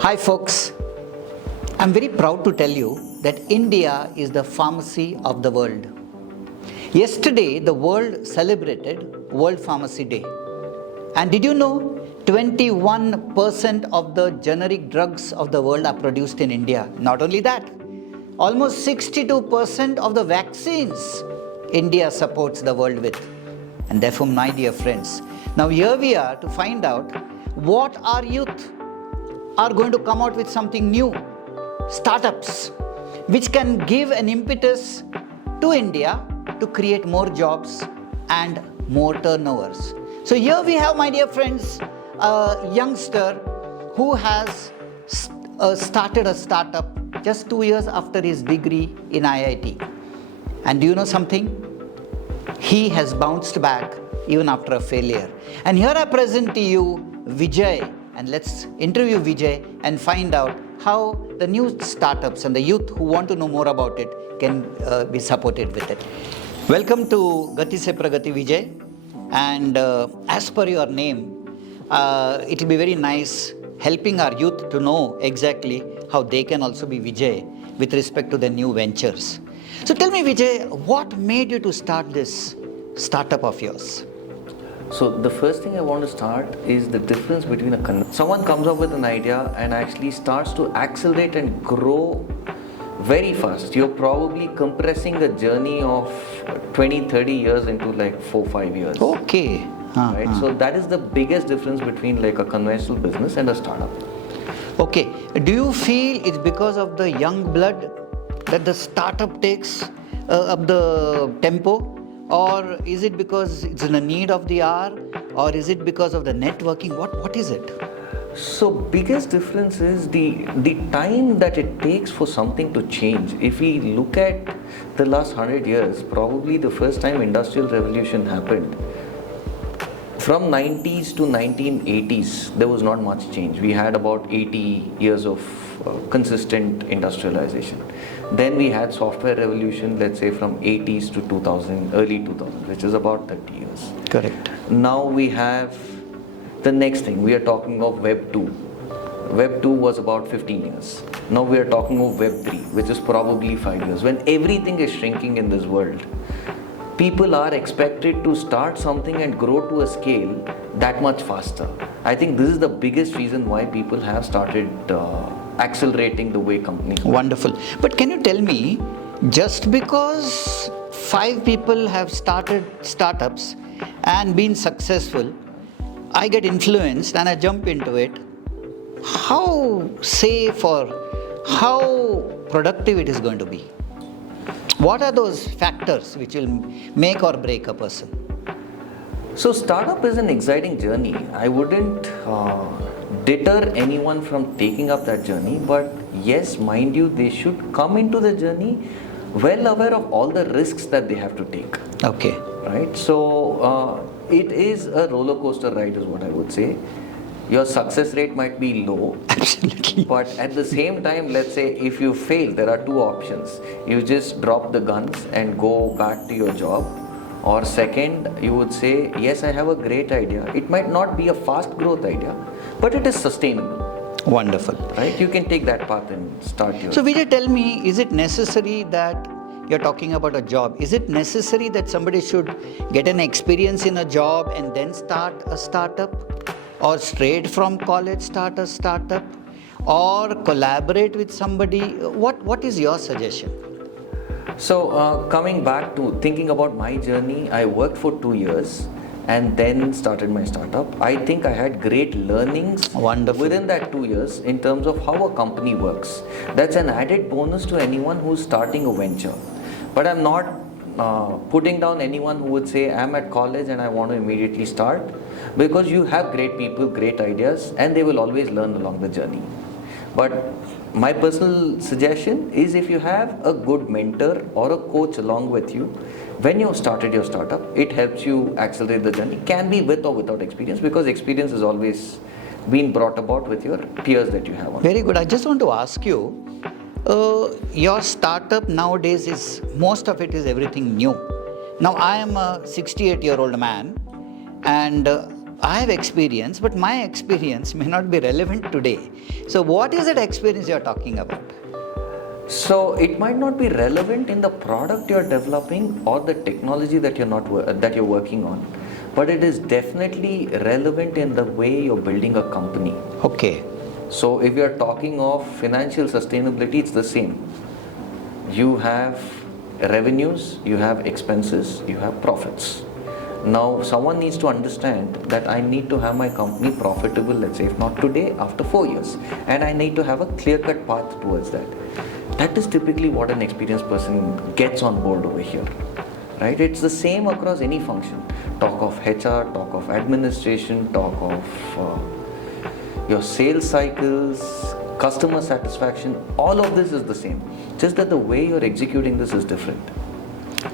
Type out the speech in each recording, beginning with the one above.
Hi folks, I'm very proud to tell you that India is the pharmacy of the world. Yesterday, the world celebrated World Pharmacy Day. And did you know 21% of the generic drugs of the world are produced in India? Not only that, almost 62% of the vaccines India supports the world with. And therefore, my dear friends, now here we are to find out what our youth are going to come out with something new, startups, which can give an impetus to India to create more jobs and more turnovers. So here we have, my dear friends, a youngster who has started a startup just 2 years after his degree in IIT. And do you know something? He has bounced back even after a failure. And here I present to you Vijay. And let's interview Vijay and find out how the new startups and the youth who want to know more about it can be supported with it. Welcome to Gati Se Pragati, Vijay. And as per your name, it will be very nice helping our youth to know exactly how they can also be Vijay with respect to their new ventures. So tell me, Vijay, what made you to start this startup of yours? So the first thing I want to start is the difference between someone comes up with an idea and actually starts to accelerate and grow very fast. You're probably compressing a journey of 20-30 years into like 4-5 years. Okay. Right? So that is the biggest difference between like a conventional business and a startup. Okay. Do you feel it's because of the young blood that the startup takes up the tempo? Or is it because it's in the need of the hour? Or is it because of the networking? What is it? So biggest difference is the time that it takes for something to change. If we look at the last 100 years, probably the first time industrial revolution happened, from 90s to 1980s, there was not much change. We had about 80 years of consistent industrialization. Then we had software revolution, let's say from 80s to 2000, early 2000s, which is about 30 years. Correct. Now we have the next thing. We are talking of Web 2. Web 2 was about 15 years. Now we are talking of Web 3, which is probably 5 years. When everything is shrinking in this world, people are expected to start something and grow to a scale that much faster. I think this is the biggest reason why people have started accelerating the way companies work. Wonderful. But can you tell me, just because 5 people have started startups and been successful, I get influenced and I jump into it, how safe or how productive it is going to be? What are those factors which will make or break a person? So startup is an exciting journey. I wouldn't deter anyone from taking up that journey, but yes, mind you, they should come into the journey well aware of all the risks that they have to take. Okay. Right? So it is a roller coaster ride is what I would say. Your success rate might be low. Absolutely. But at the same time, let's say if you fail, there are 2 options. You just drop the guns and go back to your job. Or second, you would say, yes, I have a great idea. It might not be a fast growth idea, but it is sustainable. Wonderful. Right? You can take that path and start your... So Vijay, tell me, is it necessary that you're talking about a job? Is it necessary that somebody should get an experience in a job and then start a startup? Or straight from college start a startup? Or collaborate with somebody? What is your suggestion? So coming back to thinking about my journey, I worked for 2 years and then started my startup. I think I had great learnings within that 2 years in terms of how a company works. That's an added bonus to anyone who's starting a venture. But I'm not putting down anyone who would say, I'm at college and I want to immediately start, because you have great people, great ideas, and they will always learn along the journey. But my personal suggestion is, if you have a good mentor or a coach along with you, when you started your startup, it helps you accelerate the journey. Can be with or without experience, because experience is always been brought about with your peers that you have on. Very good. I just want to ask you, your startup nowadays is, most of it is everything new. Now I am a 68-year-old man, and I have experience, but my experience may not be relevant today. So, what is that experience you are talking about? So it might not be relevant in the product you're developing or the technology that you're working on, but it is definitely relevant in the way you're building a company. Okay. So if you're talking of financial sustainability, it's the same. You have revenues, you have expenses, you have profits. Now someone needs to understand that I need to have my company profitable, let's say if not today, after 4 years, and I need to have a clear-cut path towards that. That is typically what an experienced person gets on board over here, right? It's the same across any function. Talk of HR, talk of administration, talk of your sales cycles, customer satisfaction, all of this is the same. Just that the way you're executing this is different.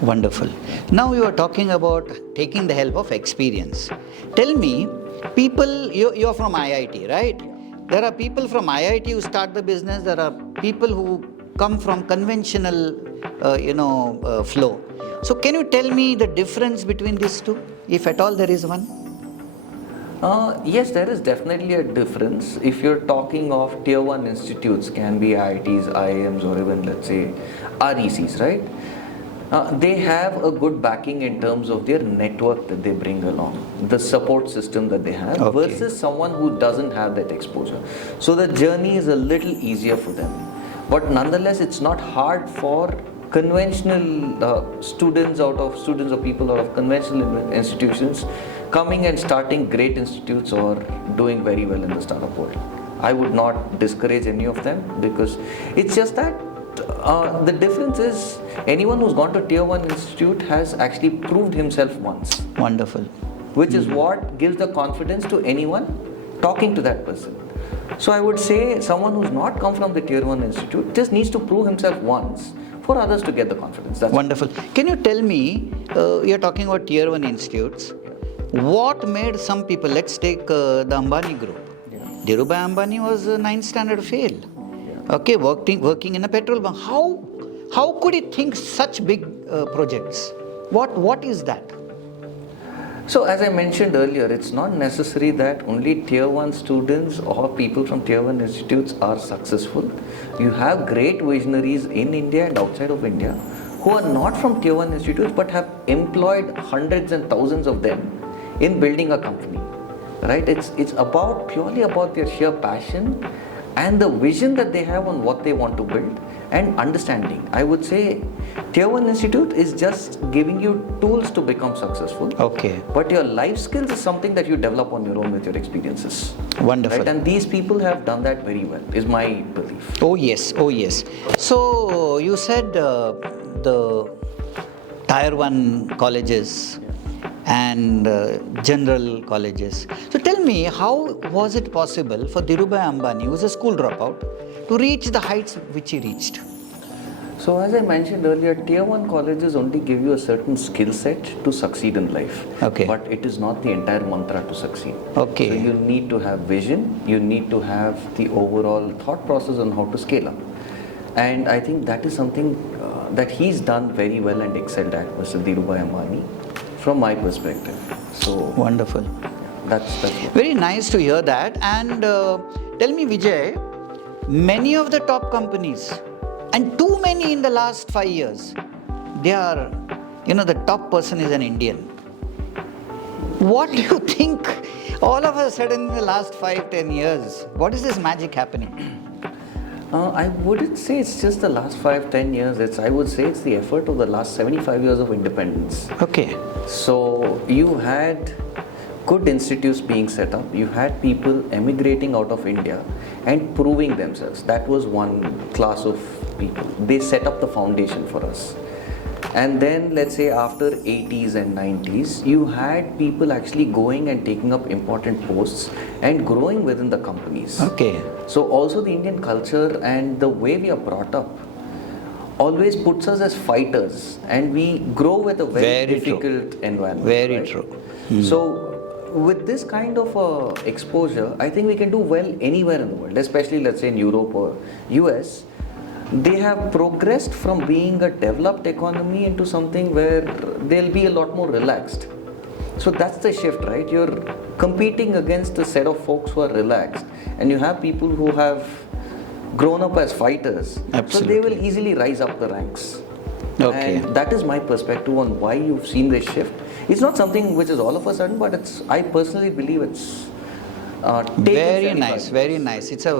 Wonderful. Now you are talking about taking the help of experience. Tell me, people, you're from IIT, right? There are people from IIT who start the business. There are people who come from conventional, flow. So can you tell me the difference between these two, if at all there is one? Yes, there is definitely a difference. If you're talking of tier 1 institutes, can be IITs, IIMs, or even let's say RECs, right? They have a good backing in terms of their network that they bring along, the support system that they have, versus someone who doesn't have that exposure. So the journey is a little easier for them. But nonetheless, it's not hard for conventional students or people out of conventional institutions coming and starting great institutes or doing very well in the startup world. I would not discourage any of them, because it's just that the difference is anyone who's gone to tier 1 institute has actually proved himself once. Wonderful. Which is what gives the confidence to anyone talking to that person. So I would say someone who's not come from the tier 1 institute just needs to prove himself once for others to get the confidence. That's wonderful. Can you tell me, you're talking about tier 1 institutes, what made some people, let's take the Ambani group. Dhirubhai Ambani was a 9th standard fail. Okay, working in a petrol bunk. How could he think such big projects? What is that? So as I mentioned earlier, it's not necessary that only tier 1 students or people from tier 1 institutes are successful. You have great visionaries in India and outside of India who are not from tier 1 institutes but have employed hundreds and thousands of them in building a company, right? It's purely about their sheer passion and the vision that they have on what they want to build and understanding. I would say tier 1 institute is just giving you tools to become successful. Okay. But your life skills is something that you develop on your own with your experiences. Wonderful. Right? And these people have done that very well, is my belief. Oh yes. So you said the tier 1 colleges and general colleges. So tell me, how was it possible for Dhirubhai Ambani, who was a school dropout, to reach the heights which he reached? So as I mentioned earlier, tier 1 colleges only give you a certain skill set to succeed in life. Okay. But it is not the entire mantra to succeed. Okay. So you need to have vision, you need to have the overall thought process on how to scale up. And I think that is something that he's done very well and excelled at, Mr. Dhirubhai Ambani, from my perspective. So wonderful. That's very nice to hear that. And tell me, Vijay, many of the top companies, and too many in the last 5 years, they are, the top person is an Indian. What do you think all of a sudden in the last 5-10 years, what is this magic happening? I wouldn't say it's just the last 5-10 years. I would say it's the effort of the last 75 years of independence. Okay. So you had good institutes being set up. You had people emigrating out of India and proving themselves. That was one class of people. They set up the foundation for us. And then let's say after 80s and 90s, you had people actually going and taking up important posts and growing within the companies. Okay. So also the Indian culture and the way we are brought up always puts us as fighters, and we grow with a very difficult environment. Very right? true. So with this kind of exposure, I think we can do well anywhere in the world, especially let's say in Europe or US. They have progressed from being a developed economy into something where they'll be a lot more relaxed. So that's the shift, right? You're competing against a set of folks who are relaxed, and you have people who have grown up as fighters. Absolutely. So they will easily rise up the ranks. Okay. And that is my perspective on why you've seen this shift. It's not something which is all of a sudden, but I personally believe it's very nice, very nice. It's a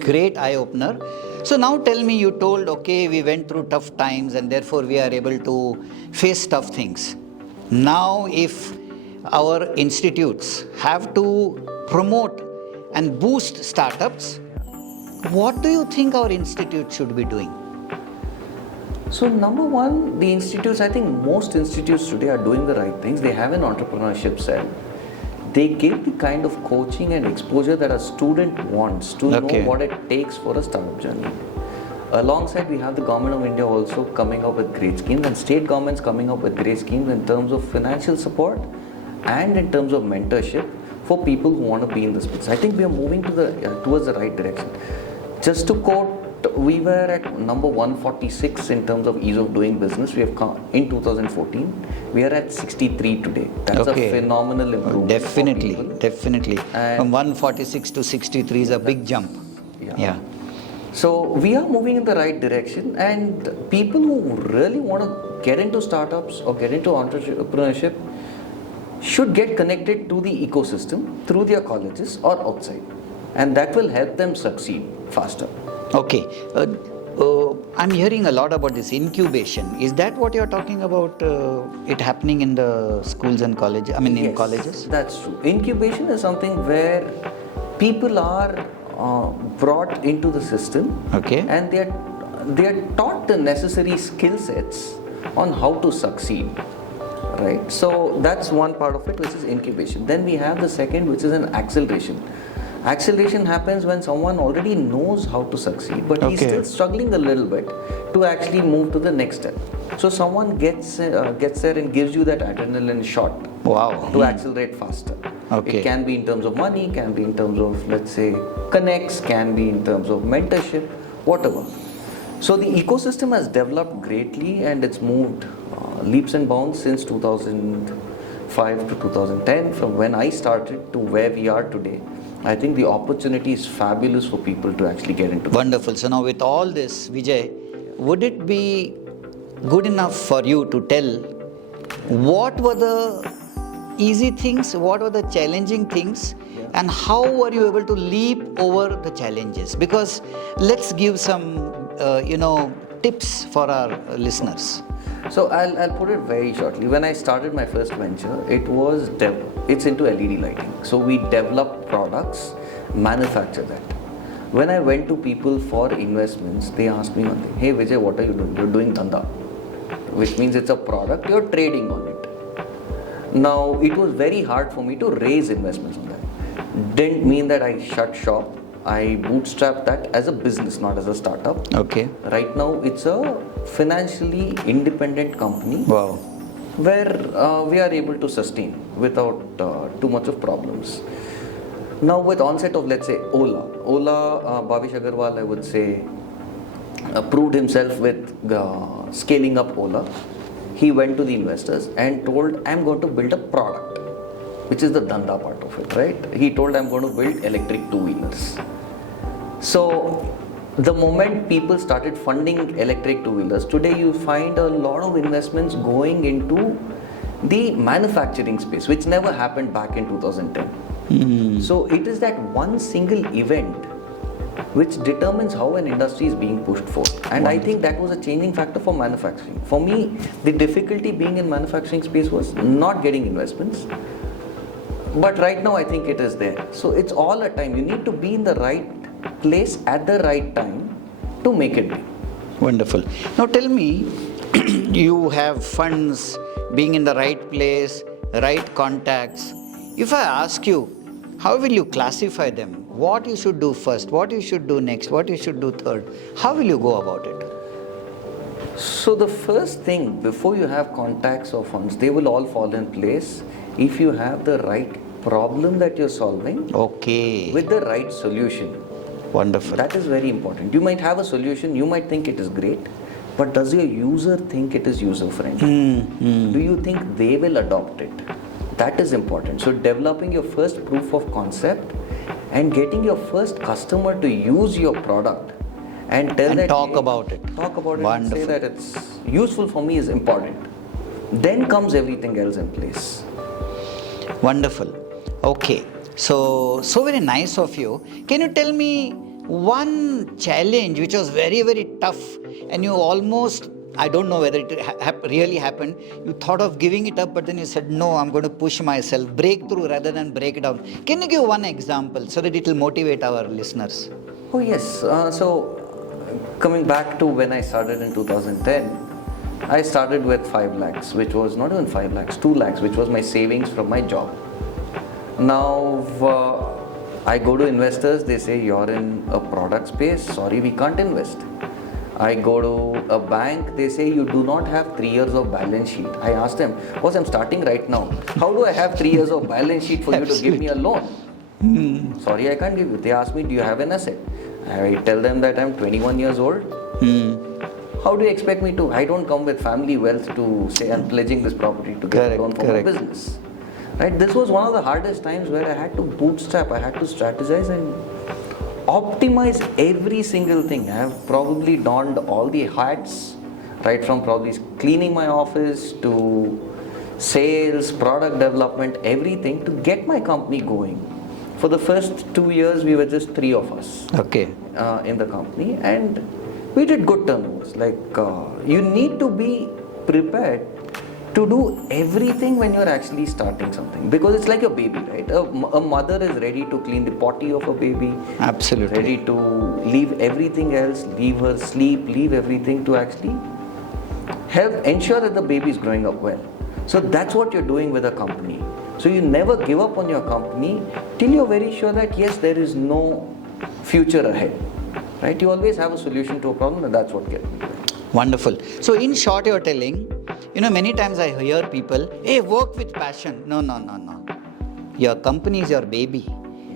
great eye-opener. So now tell me, you told, okay, we went through tough times and therefore we are able to face tough things. Now if our institutes have to promote and boost startups, what do you think our institute should be doing? So number one, the institutes, I think most institutes today are doing the right things. They have an entrepreneurship cell. They give the kind of coaching and exposure that a student wants to know what it takes for a startup journey. Alongside, we have the government of India also coming up with great schemes, and state governments coming up with great schemes in terms of financial support and in terms of mentorship for people who want to be in the space. I think we are moving towards the right direction. Just to quote, we were at number 146 in terms of ease of doing business. We have come in 2014. We are at 63 today. That's a phenomenal improvement. Definitely. And from 146 to 63 is a big jump. Yeah. So we are moving in the right direction, and people who really want to get into startups or get into entrepreneurship should get connected to the ecosystem through their colleges or outside, and that will help them succeed faster. Okay. I'm hearing a lot about this incubation. Is that what you're talking about, it happening in the schools and colleges? In colleges? That's true. Incubation is something where people are brought into the system, and they are taught the necessary skill sets on how to succeed. Right. So that's one part of it, which is incubation. Then we have the second, which is an acceleration. Acceleration happens when someone already knows how to succeed, but he's still struggling a little bit to actually move to the next step. So someone gets there and gives you that adrenaline shot to accelerate faster. It can be in terms of money, can be in terms of, let's say, connects, can be in terms of mentorship, whatever. So the ecosystem has developed greatly, and it's moved leaps and bounds since 2005 to 2010, from when I started to where we are today. I think the opportunity is fabulous for people to actually get into. Wonderful. So now with all this, Vijay, would it be good enough for you to tell what were the easy things, what were the challenging things, and how were you able to leap over the challenges? Because let's give some, tips for our listeners. So I'll put it very shortly. When I started my first venture, it's into LED lighting. So we develop products, manufacture that. When I went to people for investments, they asked me one thing: "Hey Vijay, what are you doing? You're doing dhanda," which means it's a product, you're trading on it. Now it was very hard for me to raise investments on that. Didn't mean that I shut shop. I bootstrapped that as a business, not as a startup. Right now, it's a financially independent company. Where we are able to sustain without too much of problems. Now, with onset of, let's say, Ola, Bhavish Agarwal, I would say, proved himself with scaling up Ola. He went to the investors and told, "I'm going to build a product," which is the dhanda part of it, right? He told, "I'm going to build electric two-wheelers." So the moment people started funding electric two-wheelers, today you find a lot of investments going into the manufacturing space, which never happened back in 2010. So it is that one single event which determines how an industry is being pushed forward. And I think that was a changing factor for manufacturing. For me, the difficulty being in manufacturing space was not getting investments. But right now I think it is there. So it's all a time. You need to be in the right place at the right time to make it big. Wonderful. Now tell me, you have funds, being in the right place, right contacts. If I ask you, how will you classify them? What you should do first, what you should do next, what you should do third? How will you go about it? So the first thing, before you have contacts or funds, they will all fall in place if you have the right problem that you're solving with the right solution. Wonderful. That is very important. You might have a solution, you might think it is great, but does your user think it is user friendly? Do you think they will adopt it? That is important. So developing your first proof of concept and getting your first customer to use your product and tell and that talk about it. Talk about it Wonderful. and say that it's useful for me is important. Then comes everything else in place. Wonderful. Okay. So very nice of you. Can you tell me one challenge which was very, very tough and you almost, I don't know whether it really happened, you thought of giving it up but then you said, no, I'm going to push myself, breakthrough rather than break down. Can you give one example so that it will motivate our listeners? Oh yes. So coming back to when I started in 2010, I started with 5 lakhs, which was not even 5 lakhs, 2 lakhs, which was my savings from my job. Now, I go to investors, they say you're in a product space, sorry, we can't invest. I go to a bank, they say you do not have 3 years of balance sheet. I asked them, boss, I'm starting right now. How do I have 3 years of balance sheet for you to give me a loan? Sorry, I can't give you. They ask me, do you have an asset? I tell them that I'm 21 years old. How do you expect me to? I don't come with family wealth to say I'm pledging this property to get a loan for my business. Right? This was one of the hardest times where I had to bootstrap, I had to strategize and optimize every single thing. I have probably donned all the hats, right from probably cleaning my office to sales, product development, everything to get my company going. For the first 2 years, we were just 3 of us in the company, and we did good turnovers. Like you need to be prepared to do everything when you're actually starting something, because it's like a baby, right? A mother is ready to clean the potty of a baby. Absolutely. Ready to leave everything else, leave her sleep, leave everything to actually help ensure that the baby is growing up well. So that's what you're doing with a company. So you never give up on your company till you're very sure that yes, there is no future ahead, right? You always have a solution to a problem, and that's what gets me going. Wonderful. So in short, you're telling, many times I hear people, hey, work with passion. No. Your company is your baby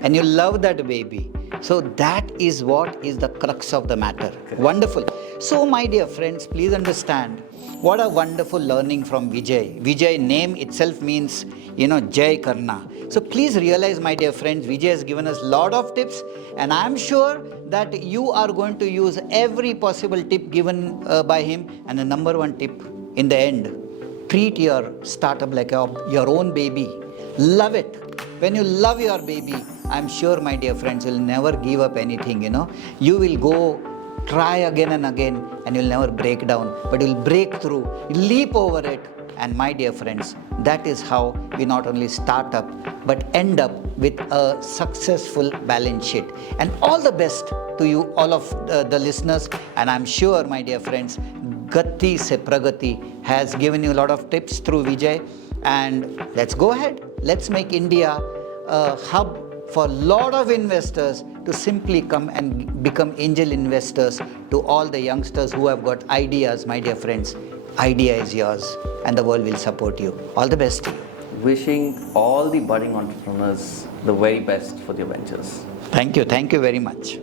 and you love that baby. So that is what is the crux of the matter. Correct. Wonderful. So my dear friends, please understand, what a wonderful learning from Vijay. Vijay name itself means, Jai Karna. So please realize, my dear friends, Vijay has given us a lot of tips, and I am sure that you are going to use every possible tip given by him. And the number one tip in the end, treat your startup like your own baby. Love it. When you love your baby, I'm sure, my dear friends, you'll never give up anything, You will go try again and again, and you'll never break down, but you'll break through, leap over it. And my dear friends, that is how we not only start up, but end up with a successful balance sheet. And all the best to you, all of the listeners. And I'm sure, my dear friends, Gati se Pragati has given you a lot of tips through Vijay. And let's go ahead. Let's make India a hub for a lot of investors to simply come and become angel investors. To all the youngsters who have got ideas, my dear friends, idea is yours and the world will support you. All the best to you. Wishing all the budding entrepreneurs the very best for their ventures. Thank you very much.